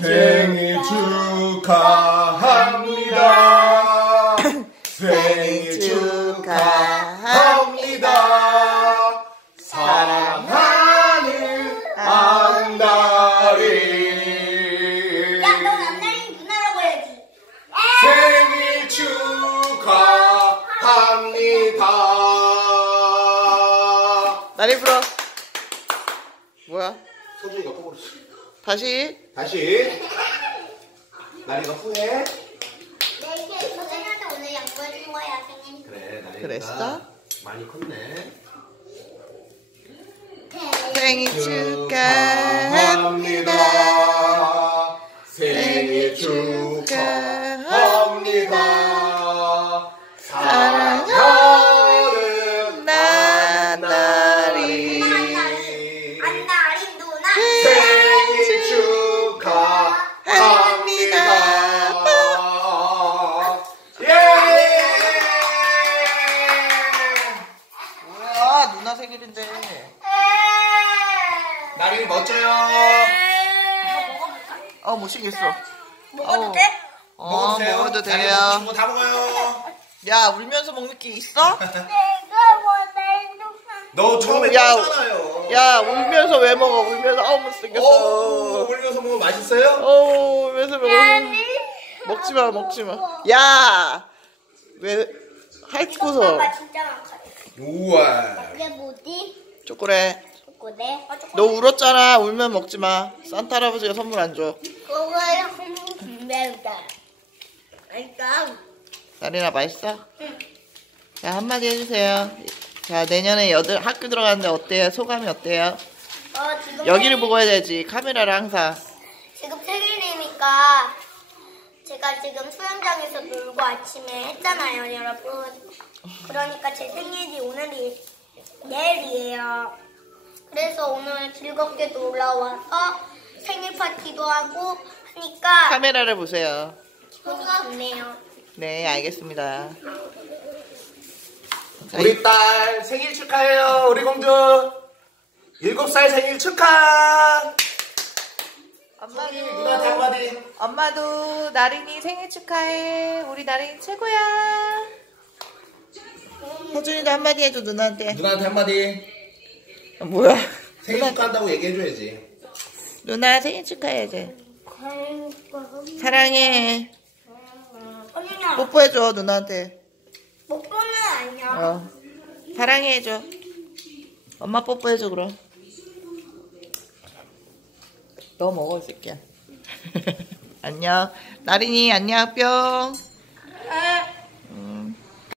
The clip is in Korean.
생일 축하합니다. 생일 축하합니다. 사랑하는 안나리. <한다리. 웃음> 나리 불어 <부러. 웃음> 뭐야? 소중히 갖고 버렸어 다시. 다시. 나리가 후회. <후에. 웃음> 그래, 나리 그랬어? 많이 컸네. 생일 축하합니다. 생일 축하. 생일인데. 나름 멋져요. 아, 먹어도... 아, 멋있겠어. 어, 못시겠어 먹어도 돼? 어, 아, 먹어도, 아, 돼요. 먹어도 돼요. 다 먹어요. 야, 울면서 먹는 게 있어? 내가 뭐다 너 처음에 야, 야, 야 네. 울면서 왜 먹어? 울면서 아우 못시겠어 울면서 먹으면 맛있어요? 울면서 먹어. 먹지 마, 아, 먹지 마. 너무 야, 너무 왜 할지 고서. 우와. 이게 뭐지? 초콜릿. 초콜릿. 너 울었잖아. 울면 먹지 마. 산타 할아버지가 선물 안 줘. 그거야 선물 준비한다. 맛있다. 나리나 맛있어? 응. 자 한마디 해주세요. 자 내년에 여들 학교 들어가는데 어때요? 소감이 어때요? 어, 지금 여기를 보고 페륨이... 해야 되지. 카메라를 항상. 지금 생일이니까 지금 수영장에서 놀고 아침에 했잖아요, 여러분. 그러니까 제 생일이 오늘이 내일이에요. 그래서 오늘 즐겁게 놀러 와서 생일 파티도 하고 하니까 카메라를 보세요. 좋네요. 네, 알겠습니다. 아이. 우리 딸 생일 축하해요, 우리 공주. 7살 생일 축하! 엄마, 한마디. 한마디. 엄마도, 나린이 생일 축하해. 우리 나린이 최고야. 호준이도 한마디 해줘, 누나한테. 누나한테 한마디. 아, 뭐야. 생일 누나, 축하한다고 얘기해줘야지. 누나 생일 축하해야지. 사랑해. 언니 어, 누나. 뽀뽀해줘, 누나한테. 뽀뽀는 아니 어. 사랑해줘. 엄마 뽀뽀해줘, 그럼. 너 먹어줄게. 응. 안녕. 나린이, 안녕, 뿅.